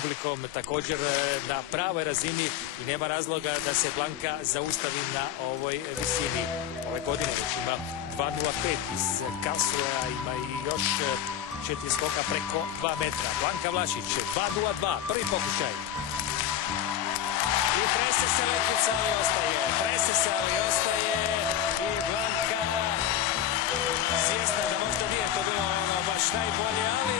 publikom također na pravoj razini i nema razloga da se Blanka zaustavi na ovoj visini. Ove godine već ima 2.05 iz Karlsruhea, ima i još 4 skoka preko 2 metra. Blanka Vlašić, 2.02, prvi pokušaj. I trese se letvica, ali ostaje. Trese se, ali ostaje. I Blanka svjesna da možda nije to bilo baš najbolje, ali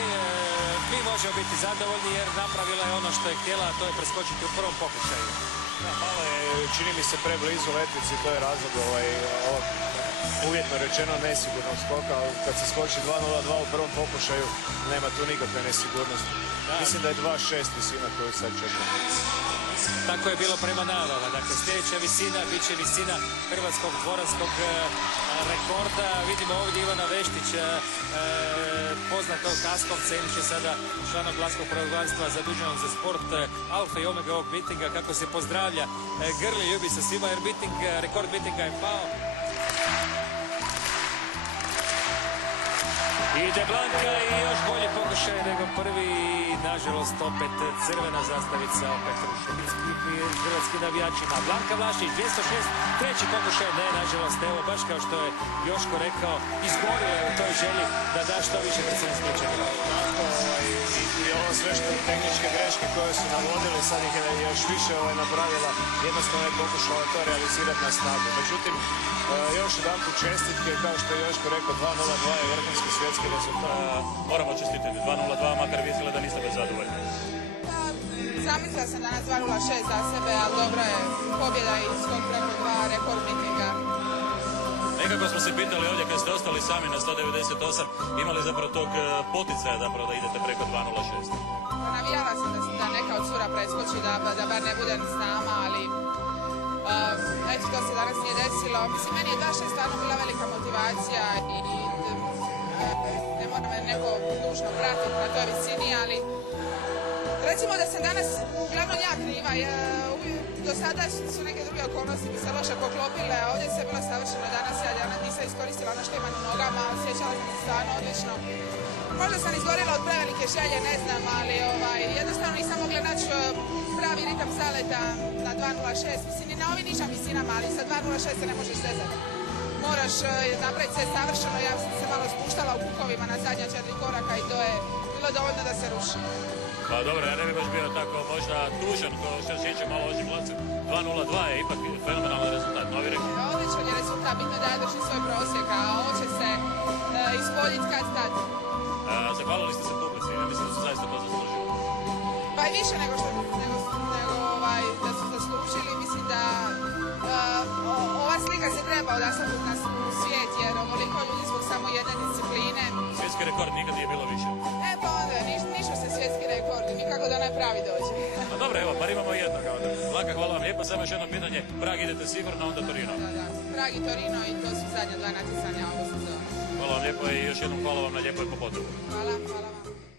mi možemo biti zadovoljni jer napravila je ono što je htjela, a to je preskočiti u prvom pokušaju. Da, malo je, čini mi se, preblizu letvici, to je razlog ovog uvjetno rečeno nesigurnog skoka, ali kad se skoči 2.02 u prvom pokušaju, nema tu nikakve nesigurnosti. Mislim da je 2.6 visina koju sad čekamo. Tako je bilo prema najavama. Dakle, sljedeća visina bit će visina hrvatskog dvoranskog rekorda. Vidimo ovdje Ivana Veštića, poznatog Kaskovca, inače sada članog gradskog pravoglastava zaduženog za sport, alfa i omega ovog mitinga, kako se pozdravlja, grli ljubi sa svima jer rekord mitinga je pao. Ide Blanka i još bolji pokušaj nego prvi. Nažalost, opet crvena zastavica, opet rušeni hrvatski navijačima. Blanka Vlašić, 206, treći pokušaj, ne, nažalost, evo, baš kao što je Joško rekao, izgorio je u toj želji da da što više predsjedničke čekama. Tako, i ovo sve što je tehničke greške koje su navodili, sad ih je još više napravila, jednostavno je pokušala to realizirati na snagu. Međutim, još jedan put čestitke, kao što je Joško rekao, 2.02 je vrhunski svjetski rezultat. Moramo čestitati 2.02, makar mislila da niste bez zadovoljni. Zamislila sam danas 2.06 za sebe, ali dobro je pobjeda i skok preko 2, rekord mitinga. Nekako smo se pitali ovdje kad ste ostali sami na 198, imali zapravo tog poticaja zapravo da idete preko 2.06. Navijala sam da neka od cura preskoči, da bar ne bude s nama, ali eto, to se danas nije desilo. Mislim, meni je 2.6 stvarno bila velika motivacija i ne mora me neko dužno pratiti na toj visini, ali recimo da sam danas uglavnom ja kriva. Do sada su neke druge okolnosti mi se loše poklopile, a ovdje se bilo savršeno danas. Ja nisam iskoristila ono što imam u nogama, osjećala sam se stvarno odlično. Možda sam izgorila od prevelike želje, ne znam, ali jednostavno nisam mogla naći pravi ritam zaleta na 2.06. Mislim, i na ovim nižam visinama, ali sa 2.06 se ne možeš sezati. Moraš napraviti sve savršeno. Ja sam se malo spuštala u kukovima na zadnja 4 koraka i to je bilo dovoljno da se ruši. Pa dobro, ja ne bi baš bio tako možda tužan, ko što sjeća malo oži glacu. 2.02 je ipak fenomenalan rezultat, novi rekord. Odličan je rezultat, bitno da ja drži svoj prosjek, a ovo će se ispoljiti kad tad. Zahvalili ste se publici, ja mislim da su zaista to zaslužili. Pa i više nego da su zaslužili. Mislim da ova slika se treba odaslati u svijet, jer ovoliko ljudi zbog samo jedne discipline. Svjetski rekord nikad nije bilo više. Pa onda, ništa se svjetski rekord, nikako da onaj pravi dođe. Pa dobro, evo, bar imamo jednoga. Blanka, hvala vam lijepo, samo još jedno pitanje. Prag idete sigurno, onda Torino. Da. Prag i Torino i to su zadnja 2 natjecanja ovu sezonu. Hvala vam lijepo i još jednom hvala vam na lijepoj popodnevu. Hvala vam.